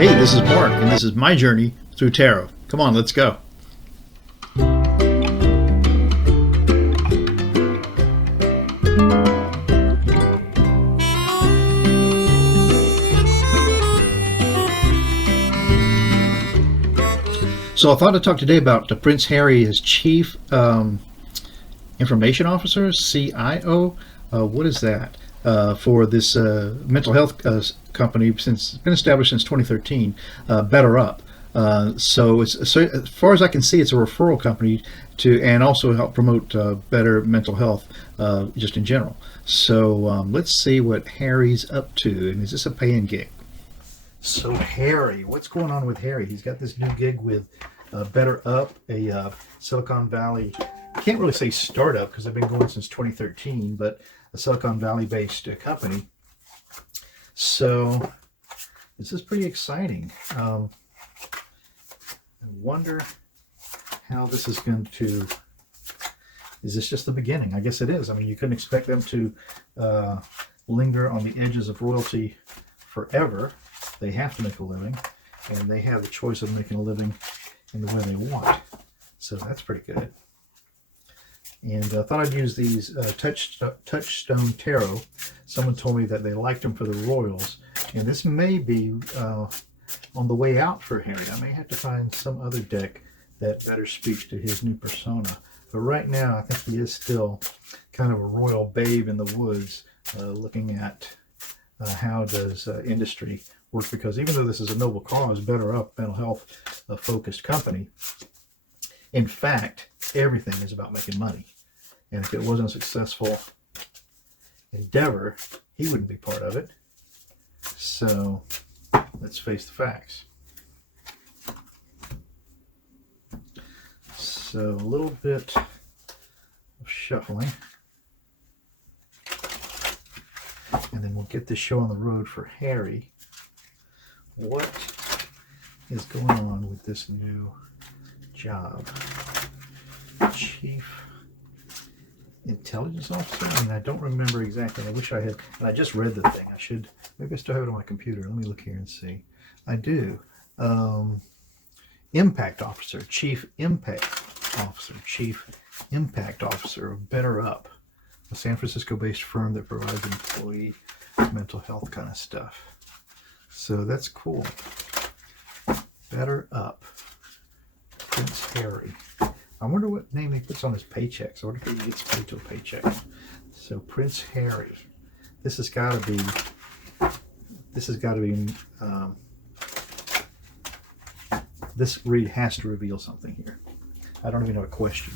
Hey, this is Mark, and this is my journey through tarot. Come on, let's go. So I thought I'd talk today about Prince Harry as Chief Information Officer, CIO. What is that? For this mental health company, since it's been established since 2013, BetterUP. So as far as I can see, it's a referral company to, and also help promote better mental health just in general. So let's see what Harry's up to. And is this a paying gig? So Harry, what's going on with Harry? He's got this new gig with BetterUP, a Silicon Valley, I can't really say startup because they've been going since 2013, but a Silicon Valley-based company. So this is pretty exciting. I wonder how this is going to, is this just the beginning? I guess it is. I mean, you couldn't expect them to linger on the edges of royalty forever. They have to make a living, and they have the choice of making a living in the way they want. So that's pretty good. And I thought I'd use these Touchstone Tarot. Someone told me that they liked them for the royals, and this may be on the way out for Harry. I may have to find some other deck that better speaks to his new persona. But right now, I think he is still kind of a royal babe in the woods, looking at how does industry work, because even though this is a noble cause, BetterUP, mental health focused company, in fact, everything is about making money. And if it wasn't a successful endeavor, he wouldn't be part of it. So let's face the facts. So a little bit of shuffling, and then we'll get this show on the road for Harry. What is going on with this new job? Chief Intelligence Officer? I mean, I don't remember exactly. I wish I had, and I just read the thing. I should, maybe I still have it on my computer. Let me look here and see. I do. Impact Officer, Chief Impact Officer, Chief Impact Officer of BetterUP, a San Francisco-based firm that provides employee mental health kind of stuff. So that's cool. BetterUP. Prince Harry. I wonder what name he puts on his paychecks. I wonder if he gets paid to a paycheck. So Prince Harry. This has got to be. This read has to reveal something here. I don't even have a question.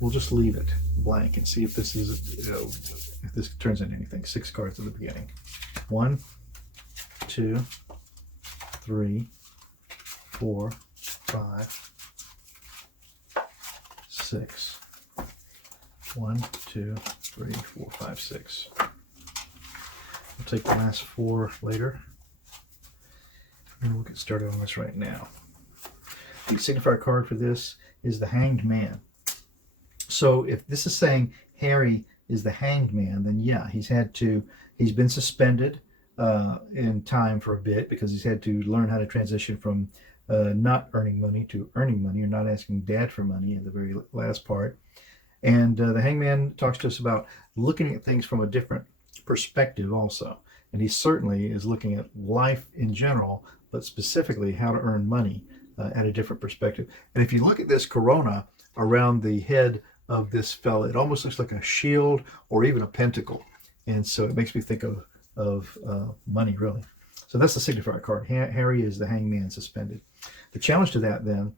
We'll just leave it blank and see if this is, if this turns into anything. 6 cards at the beginning. 1, 2, 3, 4, 5, 6. 1, 2, 3, 4, 5, 6. We'll take the last 4 later, and we'll get started on this right now. The signifier card for this is the Hanged Man. So if this is saying Harry is the Hanged Man, then yeah, he's been suspended in time for a bit because he's had to learn how to transition from not earning money to earning money, or not asking dad for money in the very last part. And the Hangman talks to us about looking at things from a different perspective also. And he certainly is looking at life in general, but specifically how to earn money at a different perspective. And if you look at this corona around the head of this fella, it almost looks like a shield or even a pentacle. And so it makes me think of money, really. So that's the signifier card. Harry is the Hangman suspended. The challenge to that then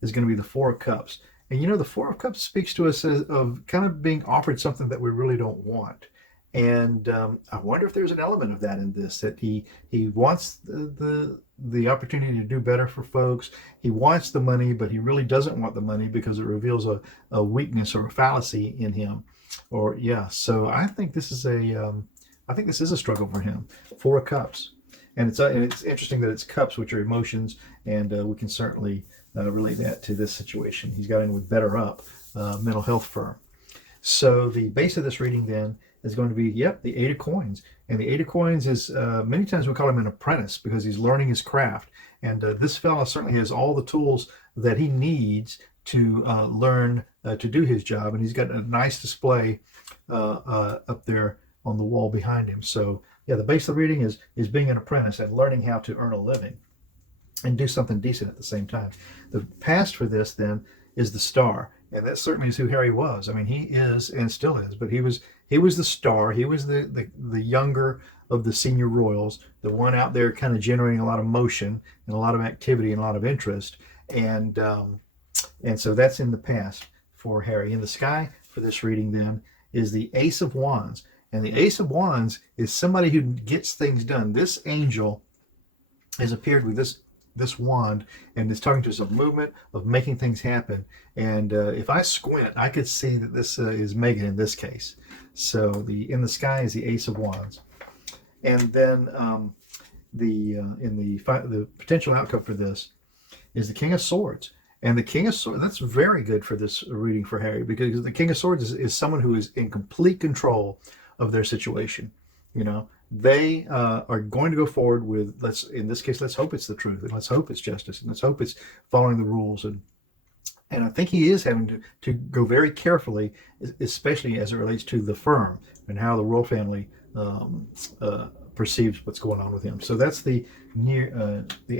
is going to be the 4 of Cups. And you know, the 4 of Cups speaks to us of kind of being offered something that we really don't want. And I wonder if there's an element of that in this, that he wants the opportunity to do better for folks. He wants the money, but he really doesn't want the money because it reveals a weakness or a fallacy in him. Or yeah, so I think this is a struggle for him. 4 of Cups. And it's interesting that it's cups, which are emotions, and we can certainly relate that to this situation. He's got in with BetterUP, mental health firm. So the base of this reading then is going to be, yep, the 8 of coins. And the 8 of coins is, many times we call him an apprentice because he's learning his craft. And this fella certainly has all the tools that he needs to learn to do his job. And he's got a nice display up there on the wall behind him. So yeah, the base of the reading is being an apprentice and learning how to earn a living and do something decent at the same time. The past for this then is the Star, and that certainly is who Harry was. I mean, he is and still is, but he was the star. He was the younger of the senior royals, the one out there kind of generating a lot of motion and a lot of activity and a lot of interest, and so that's in the past for Harry. In the sky for this reading then is the Ace of Wands, and the Ace of Wands is somebody who gets things done. This angel has appeared with this wand and is talking to us of movement, of making things happen. And if I squint, I could see that this is Megan in this case. So in the sky is the Ace of Wands, and then the potential outcome for this is the King of Swords. And the King of Swords, that's very good for this reading for Harry, because the King of Swords is someone who is in complete control of their situation. You know, they are going to go forward with, in this case, let's hope it's the truth, and let's hope it's justice, and let's hope it's following the rules. And I think he is having to go very carefully, especially as it relates to the firm and how the royal family perceives what's going on with him. So that's the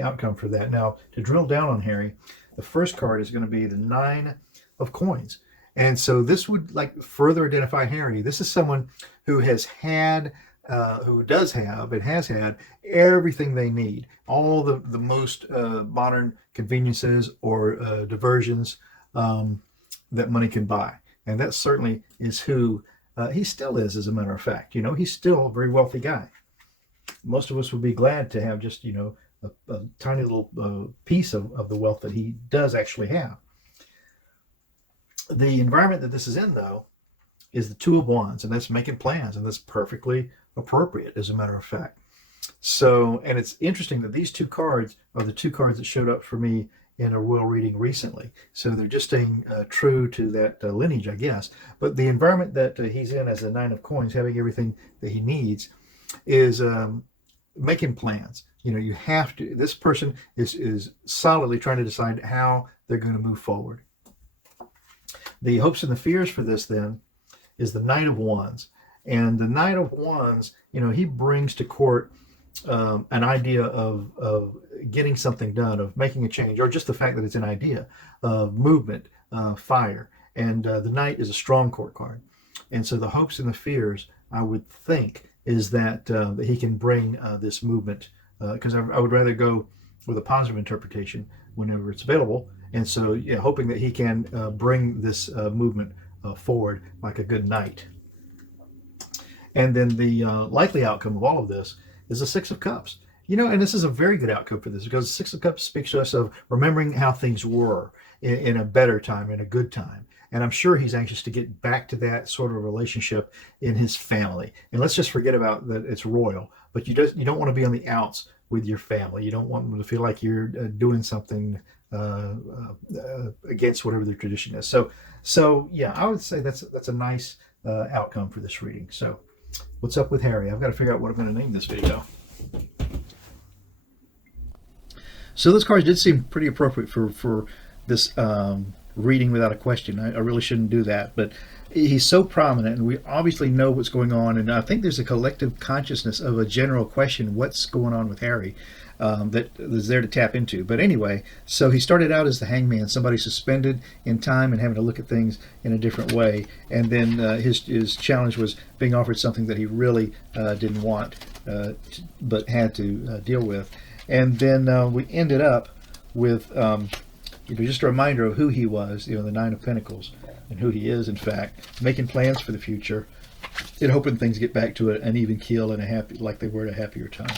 outcome for that. Now, to drill down on Harry, the first card is going to be the 9 of coins. And so this would further identify Harry. This is someone who has had, who does have and has had everything they need, all the most modern conveniences or diversions that money can buy. And that certainly is who he still is, as a matter of fact. You know, he's still a very wealthy guy. Most of us would be glad to have just, you know, a tiny little piece of the wealth that he does actually have. The environment that this is in, though, is the 2 of Wands, and that's making plans, and that's perfectly appropriate, as a matter of fact. So, and it's interesting that these 2 cards are the 2 cards that showed up for me in a royal reading recently. So they're just staying true to that lineage, I guess. But the environment that he's in as a 9 of coins, having everything that he needs, is making plans. You know, you have to, this person is solidly trying to decide how they're going to move forward. The hopes and the fears for this then is the Knight of Wands. And the Knight of Wands, you know, he brings to court an idea of getting something done, of making a change, or just the fact that it's an idea of movement, fire. And the Knight is a strong court card. And so the hopes and the fears, I would think, is that he can bring this movement, because I would rather go with a positive interpretation whenever it's available. And so, yeah, hoping that he can bring this movement forward like a good knight. And then the likely outcome of all of this is the 6 of Cups. You know, and this is a very good outcome for this, because the 6 of Cups speaks to us of remembering how things were in a better time, in a good time. And I'm sure he's anxious to get back to that sort of relationship in his family. And let's just forget about that it's royal, but you don't want to be on the outs with your family. You don't want them to feel like you're doing something against whatever the tradition is. So yeah, I would say that's a nice outcome for this reading. So what's up with Harry? I've got to figure out what I'm going to name this video. So those cards did seem pretty appropriate for this reading without a question. I really shouldn't do that, but he's so prominent, and we obviously know what's going on, and I think there's a collective consciousness of a general question, what's going on with Harry, that is there to tap into. But anyway, so he started out as the hangman, somebody suspended in time and having to look at things in a different way, and then his challenge was being offered something that he really didn't want, but had to deal with. And then we ended up with just a reminder of who he was, the 9 of Pentacles, and who he is, in fact, making plans for the future and hoping things get back to an even keel and like they were at a happier time.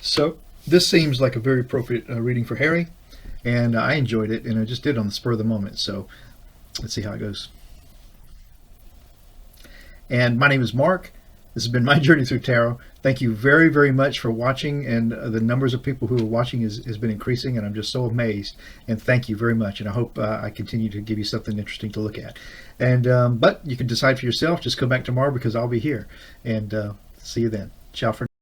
So this seems like a very appropriate reading for Harry, and I enjoyed it, and I just did on the spur of the moment. So let's see how it goes. And my name is Mark. This has been my journey through tarot. Thank you very, very much for watching, and the numbers of people who are watching has been increasing, and I'm just so amazed. And thank you very much, and I hope I continue to give you something interesting to look at. And but you can decide for yourself. Just come back tomorrow because I'll be here. And see you then. Ciao for now.